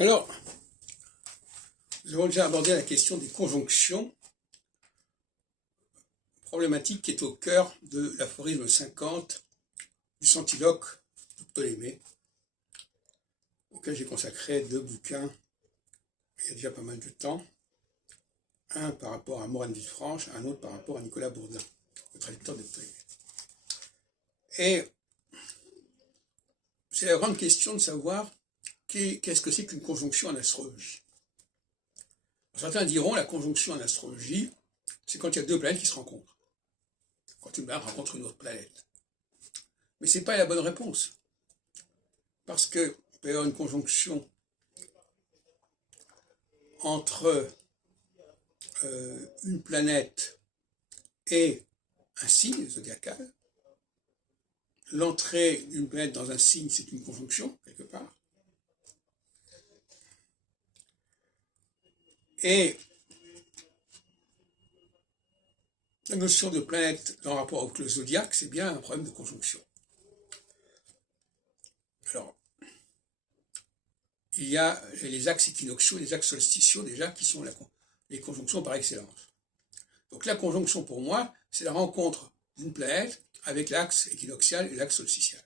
Alors, nous avons déjà abordé la question des conjonctions, problématique qui est au cœur de l'aphorisme 50 du Centiloque de Ptolémée, auquel j'ai consacré 2 bouquins il y a déjà pas mal de temps, un par rapport à Morane Villefranche, un autre par rapport à Nicolas Bourdin, le traducteur de Ptolémée. Et c'est la grande question de savoir qu'est-ce que c'est qu'une conjonction en astrologie. Certains diront la conjonction en astrologie, c'est quand il y a 2 planètes qui se rencontrent. Quand une planète rencontre une autre planète. Mais ce n'est pas la bonne réponse. Parce qu'il peut y avoir une conjonction entre une planète et un signe zodiacal. L'entrée d'une planète dans un signe, c'est une conjonction, quelque part. Et la notion de planète dans rapport au zodiaque, c'est bien un problème de conjonction. Alors, il y a les axes équinoxiaux et les axes solsticiaux, déjà, qui sont les conjonctions par excellence. Donc la conjonction, pour moi, c'est la rencontre d'une planète avec l'axe équinoxial et l'axe solsticial.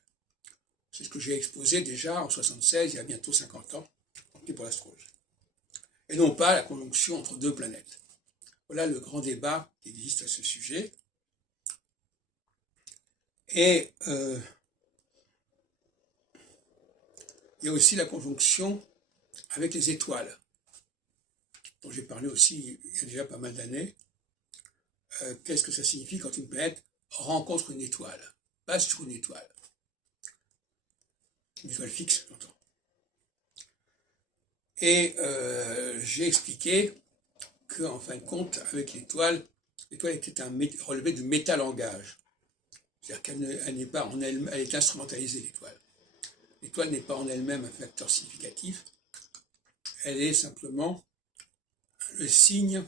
C'est ce que j'ai exposé déjà en 76, il y a bientôt 50 ans, pour l'astrologie. Et non pas la conjonction entre 2 planètes. Voilà le grand débat qui existe à ce sujet. Et il y a aussi la conjonction avec les étoiles, dont j'ai parlé aussi il y a déjà pas mal d'années. Qu'est-ce que ça signifie quand une planète rencontre une étoile, passe sur une étoile fixe, j'entends. Et j'ai expliqué qu'en fin de compte, avec l'étoile était relevée du métalangage. C'est-à-dire qu'elle n'est pas en elle-même, elle est instrumentalisée, l'étoile. L'étoile n'est pas en elle-même un facteur significatif, elle est simplement le signe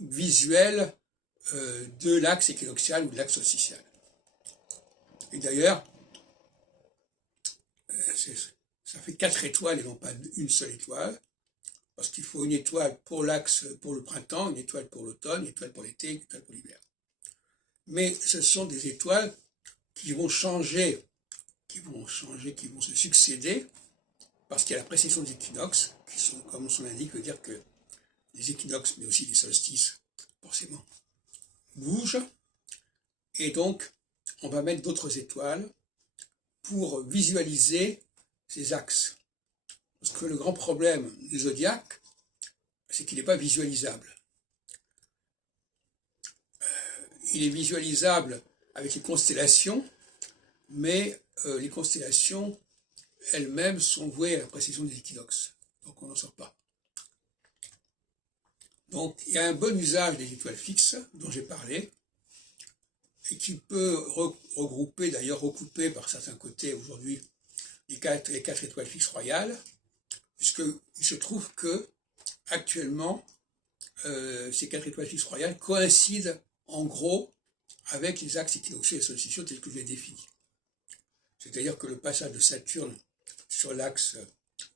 visuel de l'axe équinoxial ou de l'axe solsticial. Et d'ailleurs, ça fait 4 étoiles et non pas une seule étoile, parce qu'il faut une étoile pour l'axe pour le printemps, une étoile pour l'automne, une étoile pour l'été, une étoile pour l'hiver. Mais ce sont des étoiles qui vont changer, qui vont se succéder, parce qu'il y a la précession des équinoxes, qui sont, comme son indique, veut dire que les équinoxes, mais aussi les solstices, forcément, bougent, et donc on va mettre d'autres étoiles pour visualiser ces axes. Parce que le grand problème du zodiaque, c'est qu'il n'est pas visualisable. Il est visualisable avec les constellations, mais les constellations elles-mêmes sont vouées à la précession des équinoxes. Donc on n'en sort pas. Donc il y a un bon usage des étoiles fixes, dont j'ai parlé, et qui peut regrouper, d'ailleurs recouper par certains côtés aujourd'hui, les 4 étoiles fixes royales, puisqu'il se trouve que actuellement, ces 4 étoiles fixes royales coïncident en gros avec les axes équinoxiaux et solsticiaux tels que je les définis. C'est-à-dire que le passage de Saturne sur l'axe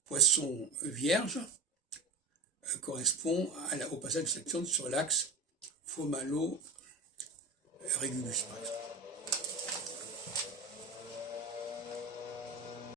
Poisson-Vierge correspond au passage de Saturne sur l'axe Faux-Malo-Régulus, par exemple.